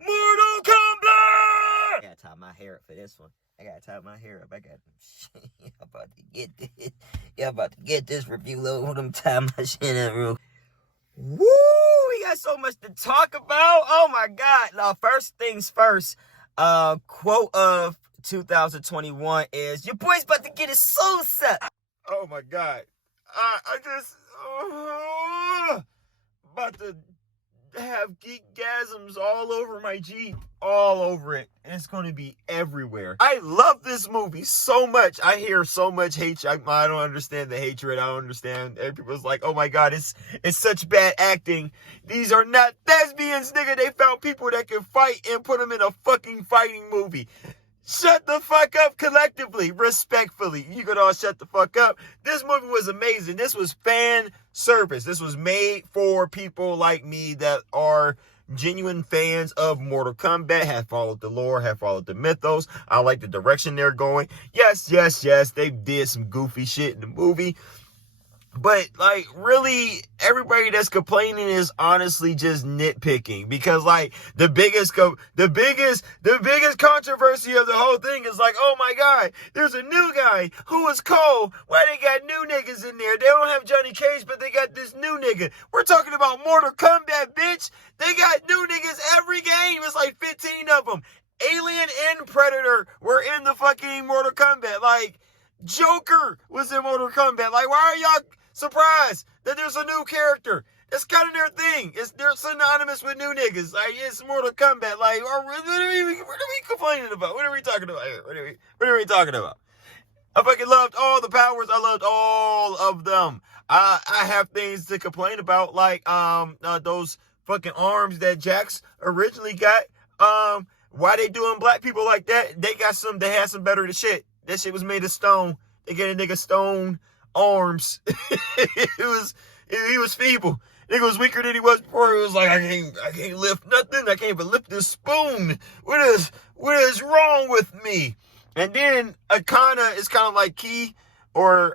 Mortal Kombat! I gotta tie my hair up for this one. I gotta tie my hair up. I'm about to get this. Yeah, I'm about to get this review over them. Tie my shit up real. Woo! We got so much to talk about. Oh my God! Now, first things first. Quote of 2021 is, "Your boy's about to get his soul set." Oh my God! I just about to have geekgasms all over my Jeep, all over it, and it's going to be everywhere. I love this movie so much. I hear so much hate. I don't understand the hatred. I don't understand. People's like, oh my God, it's such bad acting. These are not thespians, nigga. They found people that can fight and put them in a fucking fighting movie. Shut the fuck up collectively, respectfully. You could all shut the fuck up. This movie was amazing. This was fan service. This was made for people like me that are genuine fans of Mortal Kombat, have followed the lore, have followed the mythos. I like the direction they're going. Yes, they did some goofy shit in the movie. But, like, really, everybody that's complaining is honestly just nitpicking. Because, like, the biggest controversy of the whole thing is like, oh my God, there's a new guy who is cold. Why they got new niggas in there? They don't have Johnny Cage, but they got this new nigga. We're talking about Mortal Kombat, bitch. They got new niggas every game. It's like 15 of them. Alien and Predator were in the fucking Mortal Kombat. Like, Joker was in Mortal Kombat. Like, why are y'all surprised that there's a new character? It's kind of their thing. They're synonymous with new niggas. Like, it's Mortal Kombat. Like, what are we complaining about? What are we talking about here? What are we talking about? I fucking loved all the powers. I loved all of them. I have things to complain about, like those fucking arms that Jax originally got. Why they doing black people like that? They had some better shit. That shit was made of stone. They get a nigga stone arms. He was feeble. Nigga was weaker than he was before. He was like, I can't lift nothing. I can't even lift this spoon. What is wrong with me? And then it's kind of like Ki or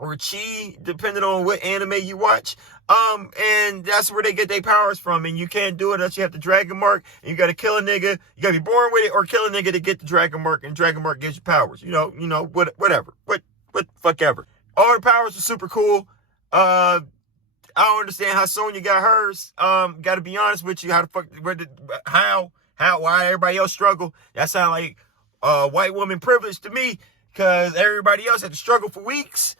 Chi, depending on what anime you watch. And that's where they get their powers from. And you can't do it unless you have the dragon mark. And you gotta kill a nigga. You gotta be born with it or kill a nigga to get the dragon mark. And dragon mark gives you powers. You know, whatever. What fuck ever. All the powers are super cool. I don't understand how Sonya got hers. Gotta be honest with you. Why everybody else struggle? That sound like white woman privilege to me. Cause everybody else had to struggle for weeks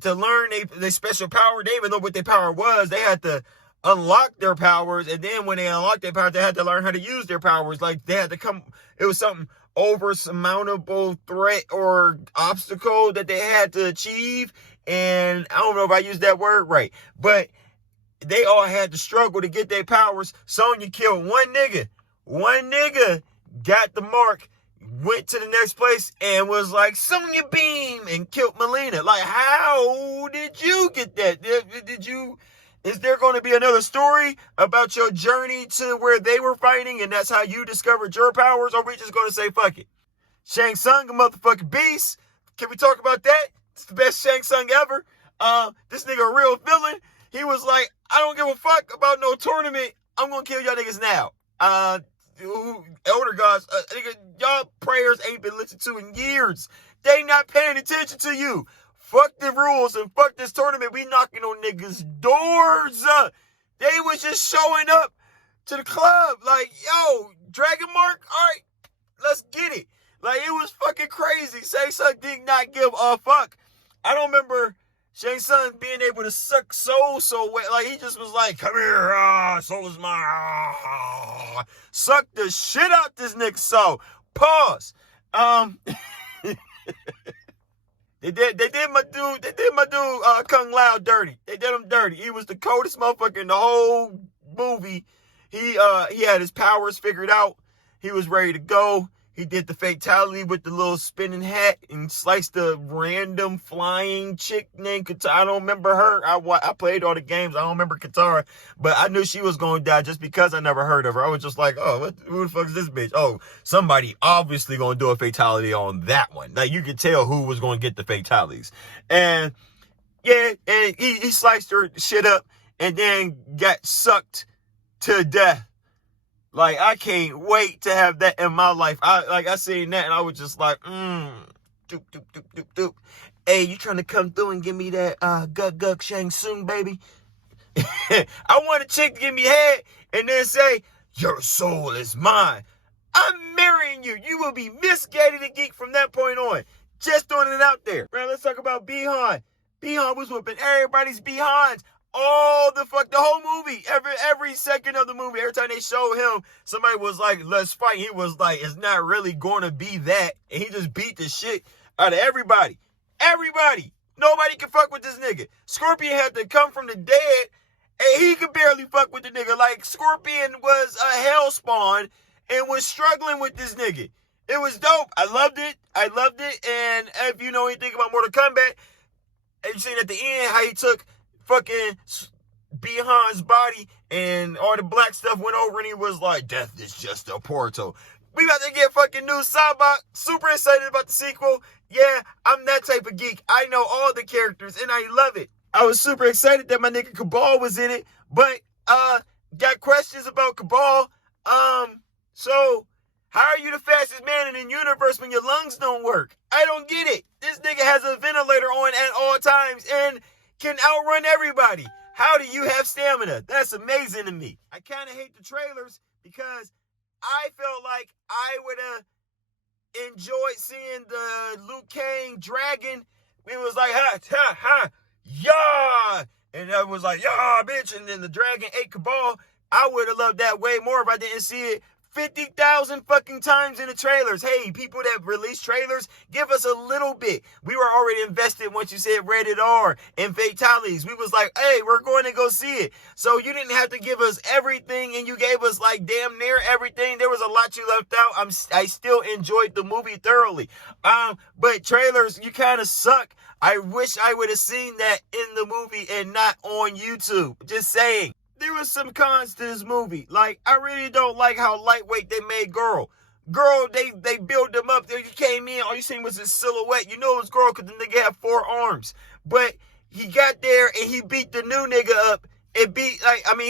to learn their special power. They didn't even know what their power was. They had to unlock their powers, and then when they unlocked their powers, they had to learn how to use their powers. Like, it was something oversurmountable threat or obstacle that they had to achieve, and I don't know if I used that word right, but they all had to struggle to get their powers. Sonya killed one nigga, got the mark, went to the next place and was like, Sonya Beam, and killed Melina. Like, how did you get that? Is there going to be another story about your journey to where they were fighting and that's how you discovered your powers? Or are we just going to say, fuck it? Shang Tsung, a motherfucking beast. Can we talk about that? It's the best Shang Tsung ever. This nigga a real villain. He was like, I don't give a fuck about no tournament. I'm going to kill y'all niggas now. Elder gods, nigga, y'all prayers ain't been listened to in years. They not paying attention to you. Fuck the rules and fuck this tournament. We knocking on niggas' doors. They was just showing up to the club like, yo, Dragon Mark, all right, let's get it. Like, it was fucking crazy. Shang Tsung did not give a fuck. I don't remember Shang Tsung being able to suck soul so well. Like, he just was like, come here, soul is mine. Suck the shit out this nigga's soul. Pause. They did my dude Kung Lao dirty. They did him dirty. He was the coldest motherfucker in the whole movie. He had his powers figured out. He was ready to go. He did the fatality with the little spinning hat and sliced the random flying chick named Katara. I don't remember her. I played all the games. I don't remember Katara, but I knew she was going to die just because I never heard of her. I was just like, oh, who the fuck is this bitch? Oh, somebody obviously going to do a fatality on that one. Like, you could tell who was going to get the fatalities. And yeah, and he sliced her shit up and then got sucked to death. Like, I can't wait to have that in my life. I seen that and I was just like, doop, doop, doop, doop, doop. Hey, you trying to come through and give me that guk shang tsung, baby? I want a chick to give me head and then say, your soul is mine. I'm marrying you. You will be Miss GaddyTheGeek from that point on. Just throwing it out there. Right, let's talk about Bihan. Bihan was whooping everybody's behinds. The whole movie, every second of the movie, every time they showed him, somebody was like, let's fight. He was like, it's not really going to be that. And he just beat the shit out of everybody. Everybody. Nobody can fuck with this nigga. Scorpion had to come from the dead, and he could barely fuck with the nigga. Like, Scorpion was a hellspawn and was struggling with this nigga. It was dope. I loved it. And if you know anything about Mortal Kombat, and you seen at the end how he took fucking Bihan's body and all the black stuff went over and he was like, death is just a portal. We about to get fucking new Sabak. Super excited about the sequel. Yeah, I'm that type of geek. I know all the characters and I love it. I was super excited that my nigga Cabal was in it, but got questions about Cabal. So how are you the fastest man in the universe when your lungs don't work? I don't get it. This nigga has a ventilator on at all times and can outrun everybody. How do you have stamina? That's amazing to me. I kind of hate the trailers because I felt like I would have enjoyed seeing the Liu Kang dragon. It was like, yeah. And I was like, yeah, bitch. And then the dragon ate Cabal. I would have loved that way more if I didn't see it 50,000 fucking times in the trailers. Hey, people that release trailers, give us a little bit. We were already invested once you said rated R and fatalities. We was like, hey, we're going to go see it. So you didn't have to give us everything and you gave us like damn near everything. There was a lot you left out. I still enjoyed the movie thoroughly. But trailers, you kind of suck. I wish I would have seen that in the movie and not on YouTube. Just saying. There was some cons to this movie. Like, I really don't like how lightweight they made Girl. Girl, they built him up there. You came in, all you seen was his silhouette. You know it was Girl because the nigga had 4 arms. But he got there and he beat the new nigga up. He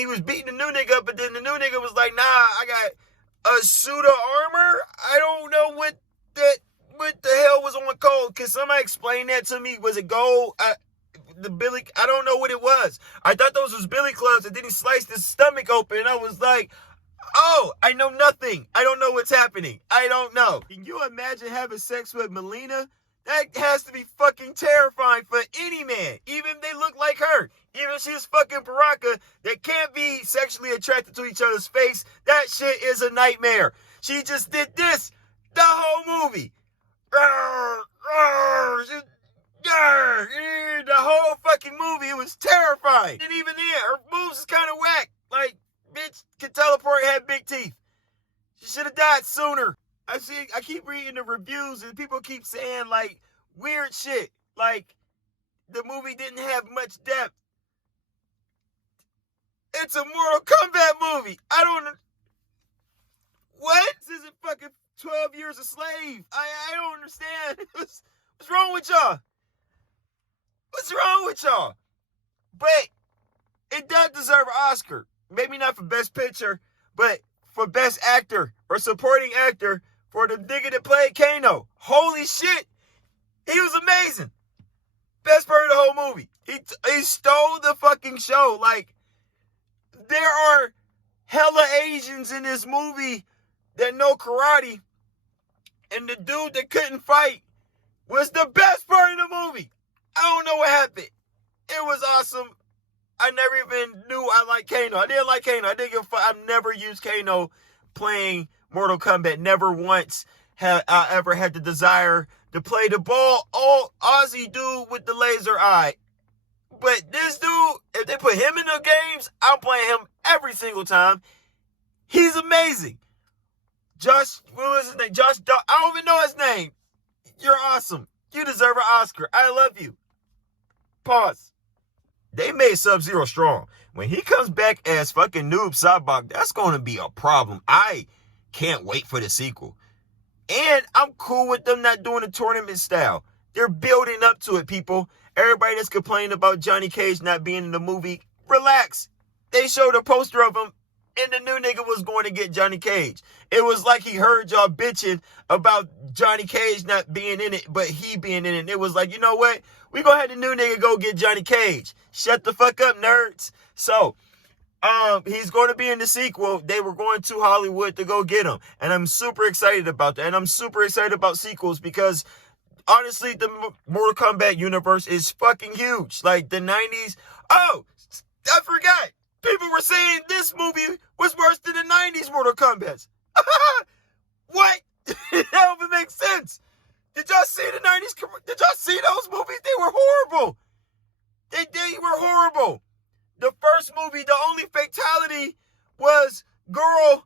was beating the new nigga up, but then the new nigga was like, nah, I got a suit of armor. I don't know what the hell was on the code. Can somebody explain that to me? Was it gold? I don't know what it was. I thought those was billy clubs, and then he sliced his stomach open, and I was like, oh, I know nothing. I don't know what's happening. I don't know. Can you imagine having sex with Melina? That has to be fucking terrifying for any man, even if they look like her. Even if she's fucking Baraka, they can't be sexually attracted to each other's face. That shit is a nightmare. She just did this the whole movie. The whole fucking movie, it was terrifying. And even then, her moves is kind of whack. Like, bitch can teleport, had big teeth. She should have died sooner. I keep reading the reviews and people keep saying like weird shit. Like, the movie didn't have much depth. It's a Mortal Kombat movie. I don't... What? This isn't fucking 12 Years a Slave. I don't understand. What's wrong with y'all? What's wrong with y'all? But it does deserve an Oscar. Maybe not for Best Picture, but for Best Actor or Supporting Actor for the nigga that played Kano. Holy shit. He was amazing. Best part of the whole movie. He stole the fucking show. Like, there are hella Asians in this movie that know karate, and the dude that couldn't fight was the best part of the movie. I don't know what happened. It was awesome. I never even knew I liked Kano. I didn't like Kano. I didn't give a fuck. I've never used Kano playing Mortal Kombat. Never once have I ever had the desire to play the ball. Oh, Aussie dude with the laser eye. But this dude, if they put him in the games, I'm playing him every single time. He's amazing. What was his name? I don't even know his name. You're awesome. You deserve an Oscar. I love you. Pause. They made Sub-Zero strong. When he comes back as fucking Noob Saibot, that's going to be a problem. I can't wait for the sequel. And I'm cool with them not doing a tournament style. They're building up to it, people. Everybody that's complaining about Johnny Cage not being in the movie, relax. They showed a poster of him and the new nigga was going to get Johnny Cage. It was like he heard y'all bitching about Johnny Cage not being in it, but he being in it. And it was like, you know what? We gonna have the new nigga go get Johnny Cage. Shut the fuck up, nerds. So, he's going to be in the sequel. They were going to Hollywood to go get him. And I'm super excited about that. And I'm super excited about sequels because, honestly, the Mortal Kombat universe is fucking huge. Like, the 90s. Oh, I forgot. People were saying this movie was worse than the 90s Mortal Kombat. What? That don't even make sense. Did y'all see the 90s? Did y'all see those movies? They were horrible. They were horrible. The first movie, the only fatality was girl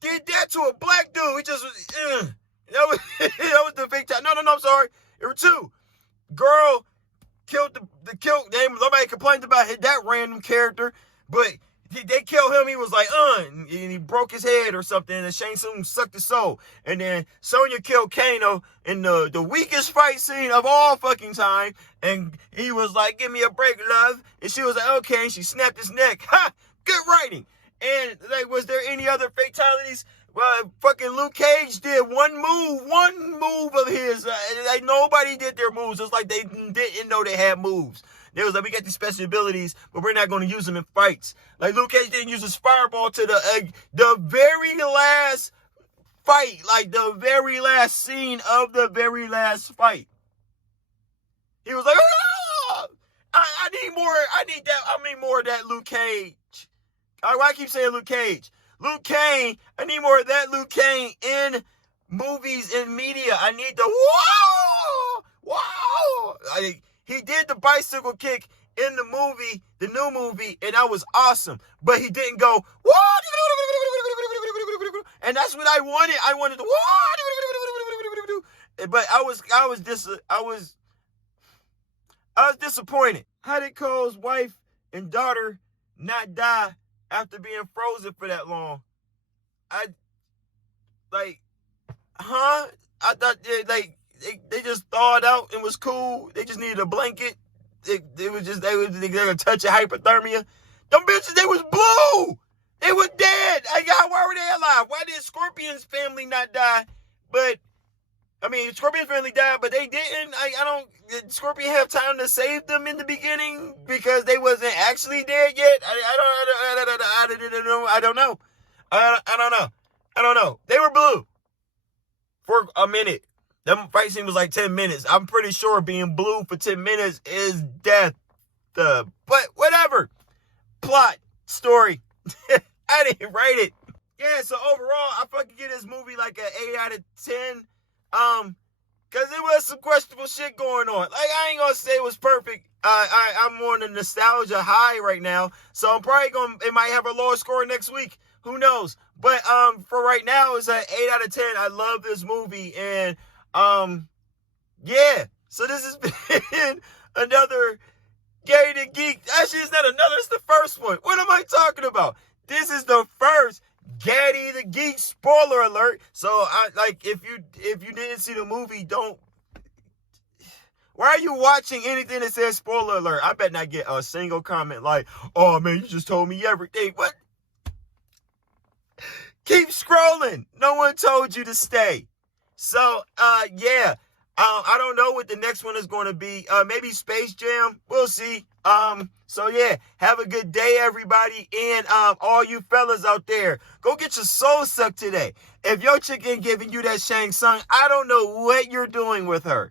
did that to a black dude. He just was, that was the fatality. No, I'm sorry. There were two. Girl killed the kill. Nobody complained about that random character, but they killed him. He was like, and he broke his head or something, and Shang Tsung sucked his soul. And then Sonya killed Kano in the weakest fight scene of all fucking time. And he was like, give me a break, love. And she was like, okay. And she snapped his neck. Ha! Good writing. And like, was there any other fatalities? Well, fucking Luke Cage did one move of his. Like, nobody did their moves. It's like they didn't know they had moves. They was like, we got these special abilities, but we're not going to use them in fights. Like, Luke Cage didn't use his fireball to the very last fight. Like, the very last scene of the very last fight. He was like, ah! I need more of that Luke Cage. Why I keep saying Luke Cage? Luke Kane, I need more of that Luke Kane in movies and media. I need the wow. He did the bicycle kick in the movie, the new movie, and that was awesome. But he didn't go, what? And that's what I wanted. I wanted the what? But I was disappointed. How did Cole's wife and daughter not die after being frozen for that long? I thought they just thawed out and was cool. They just needed a blanket. They were gonna touch of hypothermia. Them bitches, they was blue. They were dead. Why were they alive? Why did Scorpion's family not die? Scorpion's family died, but they didn't. Did Scorpion have time to save them in the beginning because they wasn't actually dead yet? I don't know. They were blue for a minute. That fight scene was like 10 minutes. I'm pretty sure being blue for 10 minutes is death. But whatever. Plot, story. I didn't write it. Yeah, so overall, I fucking give this movie like an 8 out of 10. Cause there was some questionable shit going on. Like, I ain't gonna say it was perfect. I'm on a nostalgia high right now. So I'm probably it might have a lower score next week. Who knows? But, for right now, it's an 8 out of 10. I love this movie. And, yeah. So this has been another GaddyTheGeek. Actually, it's not another. It's the first one. What am I talking about? This is the first GaddyTheGeek spoiler alert. So if you didn't see the movie, why are you watching anything that says spoiler alert? I bet not get a single comment like, oh man, you just told me everything. What? Keep scrolling. No one told you to stay. So yeah. I don't know what the next one is going to be. Maybe Space Jam. We'll see. So yeah, have a good day, everybody. And all you fellas out there, go get your soul sucked today. If your chick ain't giving you that Shang Tsung, I don't know what you're doing with her.